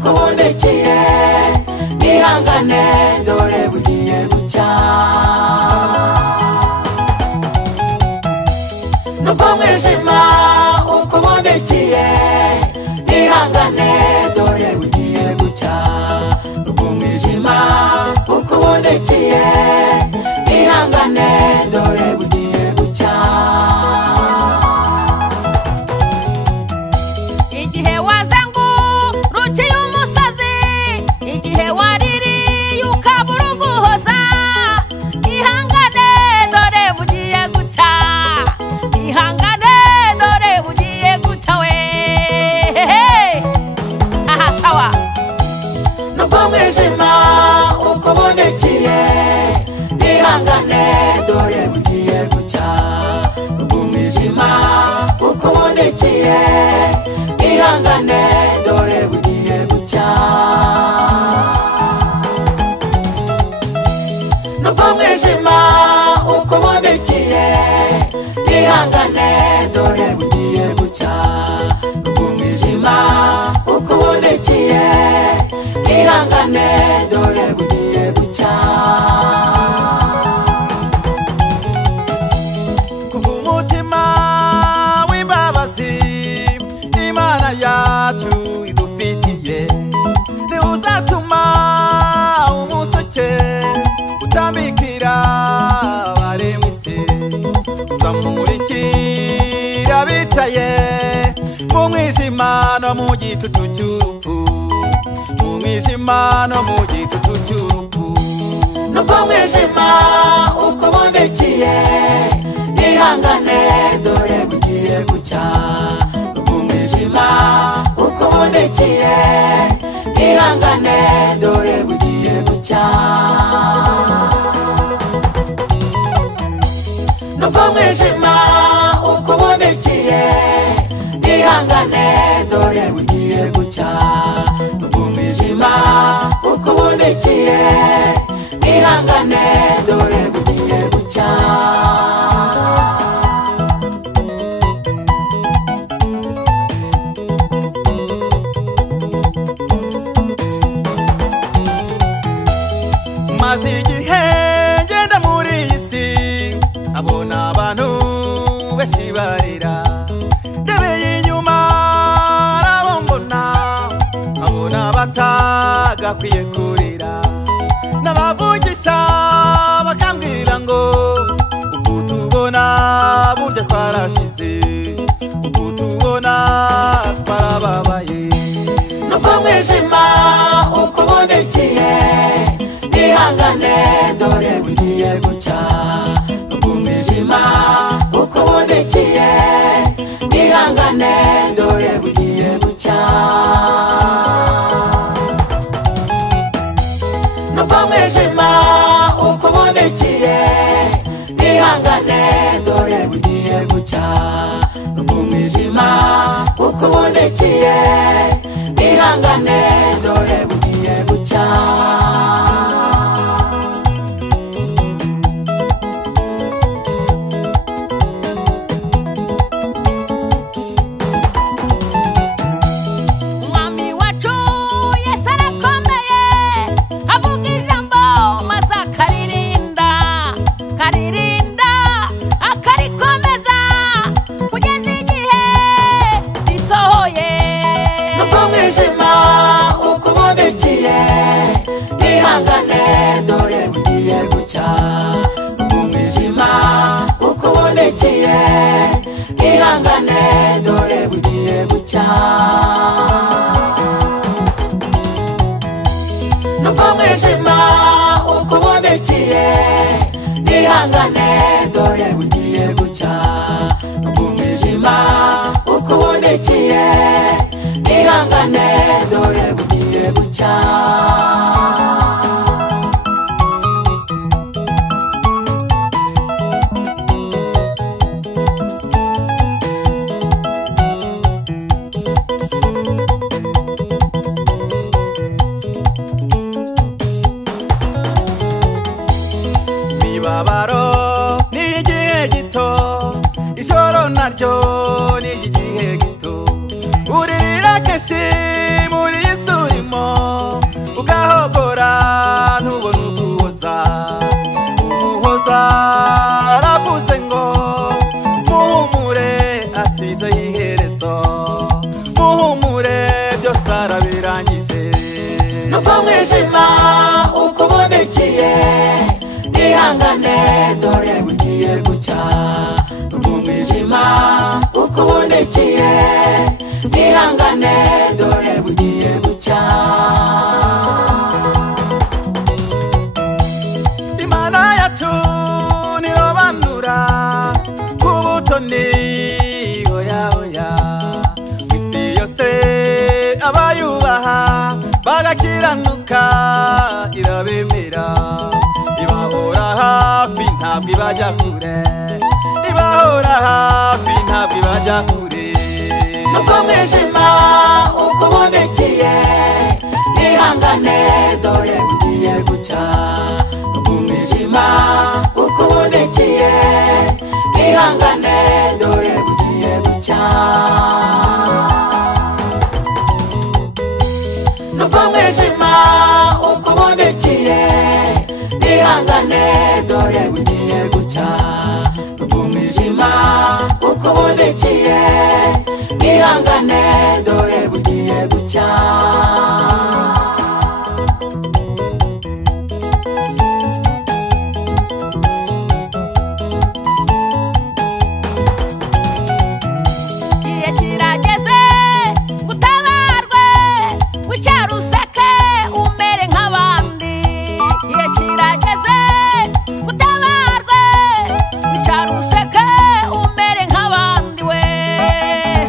ukubonekeye ihangane dore bugiye gucya nubwo mwijima ukubonekeye ihangane dore bugiye gucya nubwo mwijima ukubonekeye ihangane dore bugiye gucya igihe wazangu ruciye umusazi igihe waririye ukabura uguhoza ihangane dore bugiye gucya ihangane dore bugiye gucya we aha sawa nubwo mwijima ukubonekeye ihangane dore bugiye gucya nubwo mwijima ukubonekeye ihangane dore bugiye gucya nubwo mwijima ukubonekeye ihangane dore bugiye gucya nubwo mwijima ukubonekeye ihangane dore bugiye gucya kubw'umutima w'imbabazi Imana yacu idufitiye niwe uzatuma umuseke utambikira abari mu isi uzamurikira bicaye mu mwijima no mu gitutu cy'urupfu mu mwijima no mu gitutu cy'urupfu nubwo mwijima ukubonekeye ihangane dore bugiye gucya nubwo mwijima ukubonekeye ihangane dore bugiye gucya nubwo mwijima ukubonekeye ihangane dore bugiye gucya nubwo mwijima ukubonekeye ihangane dore bugiye gucya maze igihe ngenda muri iyi si abona abantu benshi barira ndebeye inyuma arabo mbona abona batagakwiye kurira n'abavugisha bakambwira ngo uku tubona burya twarashize uku tubona twarababaye nubwo mwijima ukubonekeye ihangane dore bugiye gucya nubwo mwijima ukubonekeye ihangane dore bugiye gucya nubwo mwijima ukubonekeye ihangane dore bugiye gucya nubwo mwijima ukubonekeye ihangane dore bugiye gucya umwami wacu Yesu arakomeye avuga ijambo maze akaririnda akarikomeza kugeza igihe risohoye nubwo mwijima ukubonekeye ihangane dore bugiye gucya nubwo mwijima ukubonekeye ihangane dore bugiye gucya nubwo mwijima ukubonekeye ihangane dore bugiye gucya nubwo mwijima ukubonekeye ihangane dore bugiye gucya imibabaro ni igihe gito ijoro naryo ni igihe gito uririra kenshi muri Yesu urimo muhumure byose arabirangije nubwo mwijima ukubonekeye ihangane dore bugiye gucya nubwo mwijima ukubonekeye ihangane dore bugiye gucya Imana yacu nirobanura kubutoni oya oya isi yose abayubaha bagakiranuka irabemera ibahora hafi ntabwo ibajya kure ibahora hafi ntabwo ibajya kure nubwo mwijima ukubonekeye ihangane dore bugiye gucya nubwo mwijima ukubonekeye ihangane dore bugiye gucya nubwo mwijima ukubonekeye ihangane dore bugiye gucya nubwo mwijima ukubonekeye ihangane dore bugiye gucya igihe kirageze gutabarwe wicara useke umere nk'abandi igihe kirageze gutabarwe wicara useke umere nk'abandi we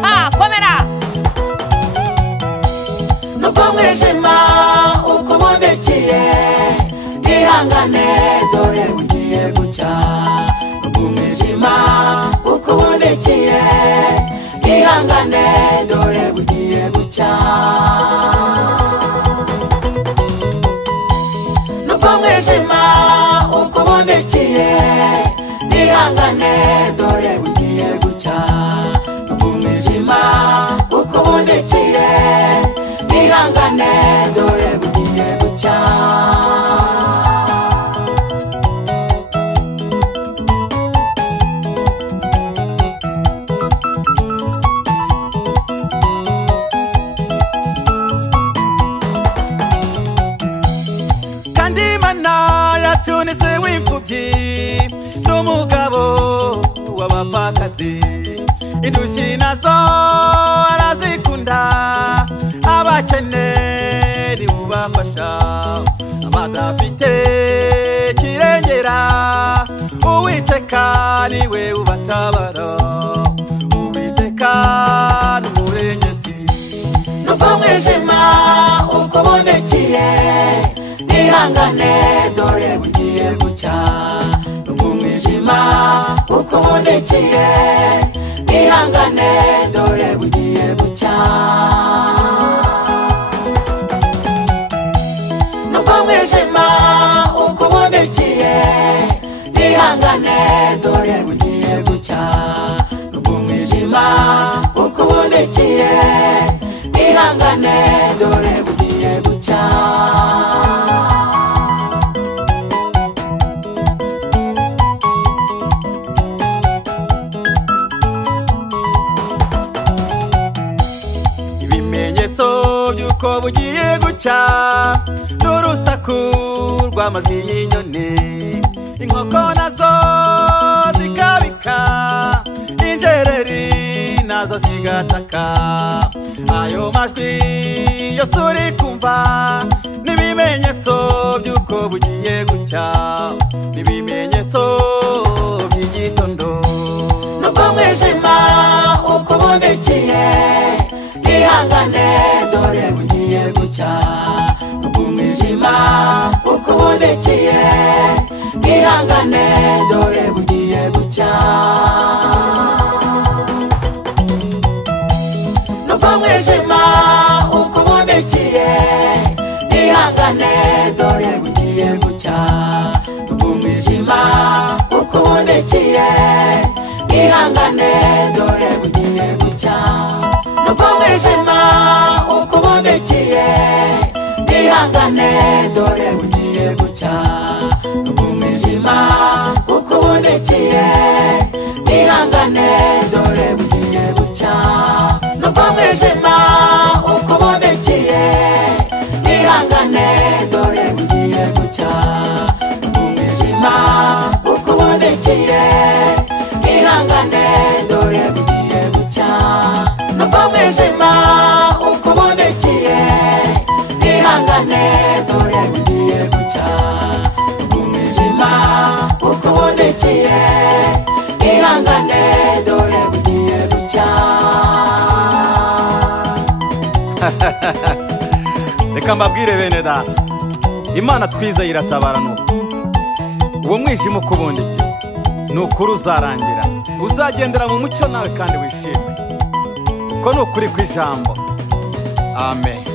ha komera nubwo mwijima ukubonekeye ihangane dore bugiye gucya nubwo mwijima ukubonekeye ihangane dore bugiye gucya nubwo mwijima ukubonekeye ihangane dore bugiye gucya nubwo mwijima ukubonekeye ihangane dore bugiye gucya kandi Imana yacu ni se w'imfubyi n'umugabo w'abapfakazi indushyi nazo arazikunda abakene niubafasha abadafite kirengera Uwiteka niwe ubatabara Uwiteka n'umurengezi nubwo mwijima ukubonekeye ihangane dore bugiye gucya nubwo mwijima ukubonekeye ihangane dore bugiye gucya nubwo mwijima ukubonekeye ihangane dore bugiye gucya nubwo mwijima ukubonekeye ihangane dore bugiye gucya ibimenyetso by'uko bugiye gucya n'urusaku rw'amajwi y'inyoni inkoko nazo zikabika injereri nazo zigataka ayo majwi yose uri kumva n'ibimenyetso by'uko bugiye gucya n'ibimenyetso by'igitondo nubwo mwijima ukubonekeye ihangane dore bugiye gucya nubwo mwijima ukubonekeye ihangane dore bugiye gucya nubwo mwijima ukubonekeye ihangane dore bugiye gucya nubwo mwijima ukubonekeye ihangane dore bugiye gucya nubwo mwijima ukubonekeye ihangane dore bugiye gucya nubwo mwijima ukubonekeye ihangane dore bugiye gucya nubwo mwijima reka mbabwire bene data, Imana twizeye iratabara. nuko uwo mwijima ukubundikiye ni ukuri uzarangira, uzagendera mu mucyo nawe kandi wishime, ko ni ukuri kw'ijambo. Amen.